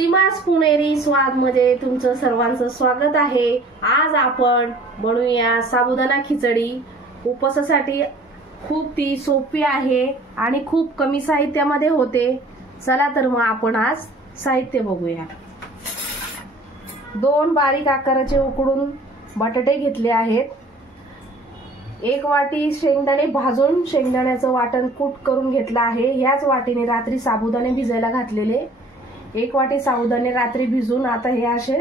सीमास पुणेरी स्वाद मध्ये तुमचं सर्वांचं स्वागत आहे। आज आपण बनवूया साबुदाणा खिचडी। उपवासासाठी खूप ती सोपी आहे आणि खूप कमी साहित्यामध्ये होते। चला तर मग आपण आज साहित्य बघूया। 2 बारीक आकाराचे उकडून बटाटे घेतले आहेत। 1 वाटी शेंगदाणे भाजून शेंगदाण्याचं वाटण कूट करून घेतलं आहे। याच वाटीने रात्री साबुदाणे भिजायला घातलेले। 1 वाटी साबुदाणे रात्री भिजून आता हे असे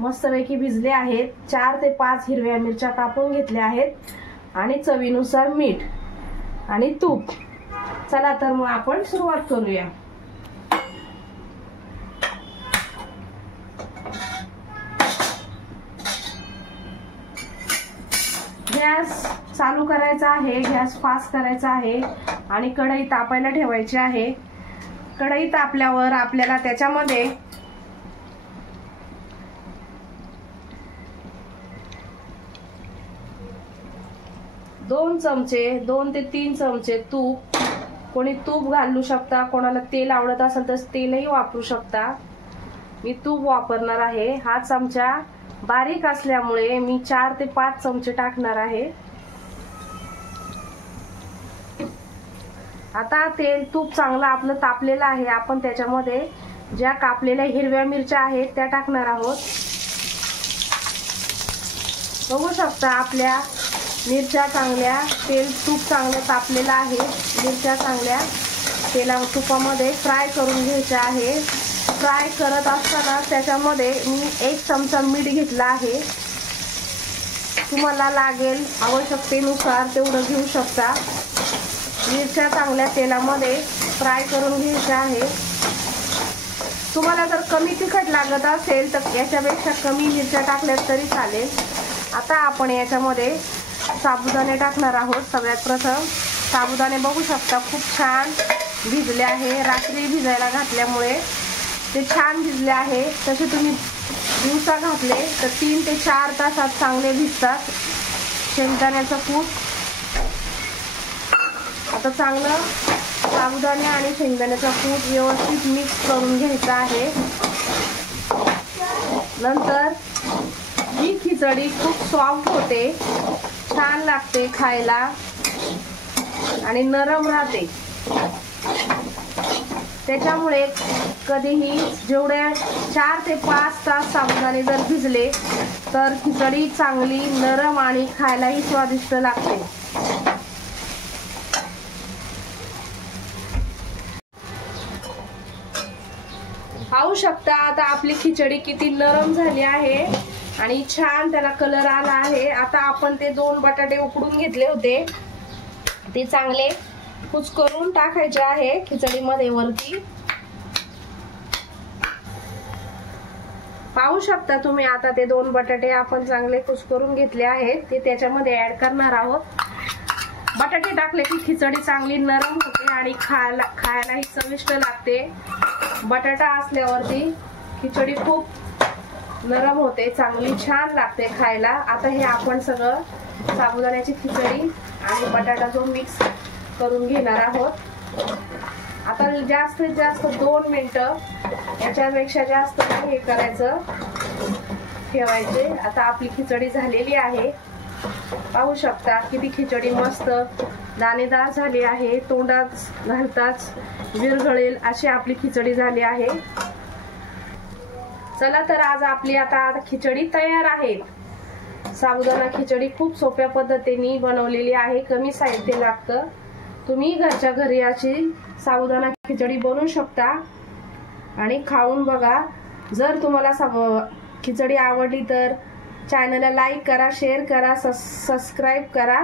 मस्तपैकी भिजले आहेत। 4 ते 5 हिरव्या मिरच्या कापून घेतल्या आहेत आणि चवीनुसार मीठ आणि तूप। चला तर मग आपण सुरुवात करूया। गॅस चालू करायचा आहे, गॅस फास्ट करायचा आहे आणि कढई तापायला ठेवायची आहे। कढई तापल्यावर आपल्याला त्याच्यामध्ये दोन ते तीन चमचे तूप, कोणी तूप घालू शकता, कोणाला तेल आवडत असेल तर तेलही वापरू शकता। मी तूप वापरणार आहे। हा चमचा बारीक असल्यामुळे मी 4 ते 5 चमचे टाकणार आहे। आता तेल तूप चांगलं आपलं तापलेलं आहे। आपण त्याच्यामध्ये ज्या कापलेल्या हिरव्या मिरच्या आहेत त्या टाकणार आहोत। बघू शकता आपल्या मिरच्या चांगल्या, तेल तूप चांगलं तापलेलं आहे। मिरच्या चांगल्या तुपामध्ये फ्राय करून घ्यायच्या आहे। फ्राय करत असताना त्याच्यामध्ये मी 1 चमचा मीठ घेतला आहे। तुम्हाला लागेल आवश्यकतेनुसार तेवढं घेऊ शकता। मिरच्या चांगल्या तेलामध्ये फ्राय करून घ्यायच्या आहे। तुम्हाला जर कमी तिखट लागत असेल तर याच्यापेक्षा कमी मिरच्या टाकल्या तरी चालेल। आता आपण याच्यामध्ये साबुदाणे टाकणार आहोत। सगळ्यात प्रथम साबुदाणे बघू शकता खूप छान भिजले आहे। रात्री भिजायला घातल्यामुळे ते छान भिजले आहे। तसे तुम्ही दिवसा घातले तर 3 ते 4 तासात चांगले भिजतात। शेंगदाण्याचं कूट आता चांगलं साबुदाणे आणि शेंगदाण्याचा कूट व्यवस्थित मिक्स करून घ्यायचा आहे। नंतर ही खिचडी खूप सॉफ्ट होते, छान लागते खायला आणि नरम राहते। त्याच्यामुळे कधीही जेवढे 4 ते 5 तास साबुदाणे जर भिजले तर खिचडी चांगली नरम आणि खायलाही स्वादिष्ट लागते। पाहू शकता आता आपली खिचडी किती नरम झाली आहे आणि छान त्याला कलर आला आहे। आता आपण ते 2 बटाटे उकडून घेतले होते ते चांगले कुस्करून टाकायचे आहे खिचडीमध्ये वरती। पाहू शकता तुम्ही आता ते 2 बटाटे आपण चांगले कुस्करून घेतले आहेत ते त्याच्यामध्ये ऍड करणार आहोत। बटाटे टाकले की खिचडी चांगली नरम होते आणि खायलाही चविष्ट लागते। बटाटा असल्यावरती खिचडी खूप नरम होते, चांगली छान लागते खायला। आता हे आपण सगळं साबुदाण्याची खिचडी आणि बटाटा जो मिक्स करून घेणार आहोत। आता जास्तीत जास्त 2 मिनिटं, याच्यापेक्षा जास्त हे करायचं ठेवायचे। आता आपली खिचडी झालेली आहे। पाहू शकता किती खिचडी मस्त दाणेदार झाली आहे, तोंडात घालताच विरघळेल अशी आपली खिचडी झाली आहे। चला तर आज आपली आता खिचडी तयार आहे। साबुदाणा खिचडी खूप सोप्या पद्धतीने बनवलेली आहे, कमी साहित्य लागतं। तुम्ही घरच्या घरी अशी साबुदाणा खिचडी बनवू शकता आणि खाऊन बघा। जर तुम्हाला खिचडी आवडली तर चॅनलला लाईक करा, शेअर करा, सबस्क्राईब करा।